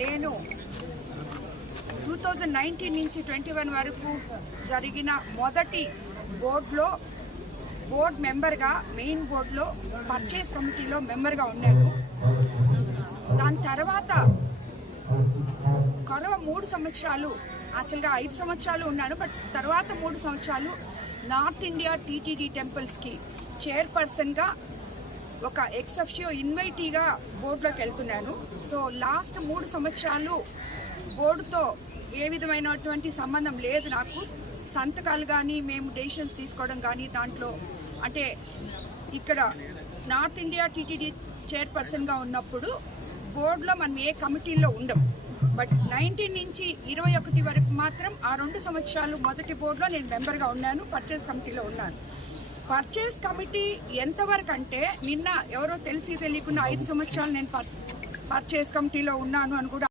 నేను two thousand nineteen నుంచి twenty one వరకు జరిగిన మొదటి బోర్డులో బోర్డ్ మెంబర్గా మెయిన్ బోర్డులో పర్చేస్ కమిటీలో మెంబర్గా ఉన్నాను. దాని తర్వాత కరవ మూడు సంవత్సరాలు యాక్చువల్గా ఐదు సంవత్సరాలు ఉన్నాను. బట్ తర్వాత మూడు సంవత్సరాలు నార్త్ ఇండియా టీటీడీ టెంపుల్స్కి చైర్పర్సన్గా ఒక ఎక్సెఫ్షియో ఇన్వైటీగా బోర్డులోకి వెళ్తున్నాను. సో లాస్ట్ మూడు సంవత్సరాలు బోర్డుతో ఏ విధమైనటువంటి సంబంధం లేదు నాకు. సంతకాలు కానీ మేము డెసిషన్స్ తీసుకోవడం కానీ దాంట్లో అంటే ఇక్కడ నార్త్ ఇండియా టీటీడీ చైర్పర్సన్గా ఉన్నప్పుడు బోర్డులో మనం ఏ కమిటీల్లో ఉండం. బట్ నైన్టీన్ నుంచి ఇరవై ఒకటి వరకు మాత్రం ఆ రెండు సంవత్సరాలు మొదటి బోర్డులో నేను మెంబర్గా ఉన్నాను పర్చేస్ కమిటీలో ఉన్నాను. పర్చేస్ కమిటీ ఎంతవరకు అంటే నిన్న ఎవరో తెలిసి తెలియకుండా ఐదు సంవత్సరాలు నేను పర్చేస్ కమిటీలో ఉన్నాను అని కూడా